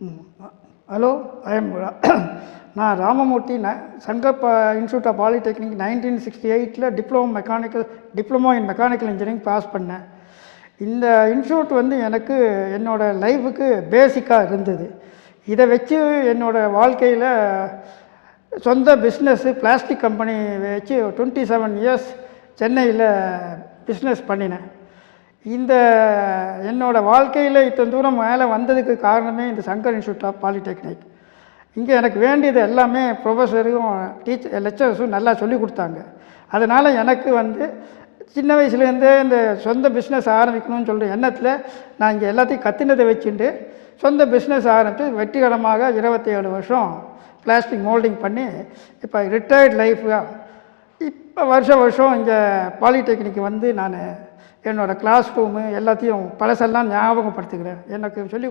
ம். Hello, I am நான் Ramamurthy. Shankar institute of polytechnic 1968 diploma in mechanical engineering pass பண்ணேன். இந்த இன்ஸ்டியூட் வந்து எனக்கு என்னோடய லைஃபுக்கு பேசிக்காக இருந்தது. இதை வச்சு என்னோடய வாழ்க்கையில் சொந்த பிஸ்னஸ்ஸு பிளாஸ்டிக் கம்பெனி வச்சு 27 இயர்ஸ் சென்னையில் பிஸ்னஸ் பண்ணினேன். இந்த என்னோடய வாழ்க்கையில் இத்தனை தூரம் மேலே வந்ததுக்கு காரணமே இந்த சங்கர் இன்ஸ்டியூட் ஆஃப் பாலிடெக்னிக். இங்கே எனக்கு வேண்டியது எல்லாமே ப்ரொஃபஸரும் லெக்சரர்ஸும் நல்லா சொல்லிக் கொடுத்தாங்க. அதனால் எனக்கு வந்து சின்ன வயசுலேருந்தே இந்த சொந்த பிஸ்னஸ் ஆரம்பிக்கணும்னு சொல்கிற எண்ணத்தில் நான் இங்கே எல்லாத்தையும் கற்றுனதை வச்சுட்டு சொந்த பிஸ்னஸ் ஆரம்பித்து வெற்றிகரமாக 27 வருஷம் பிளாஸ்டிக் மோல்டிங் பண்ணி இப்போ ரிட்டையர்ட் லைஃபாக இப்போ வருஷம் இங்கே பாலிடெக்னிக் வந்து நான் என்னோடய கிளாஸ் ரூமு எல்லாத்தையும் பழசெல்லாம் ஞாபகப்படுத்துகிறேன். எனக்கு சொல்லி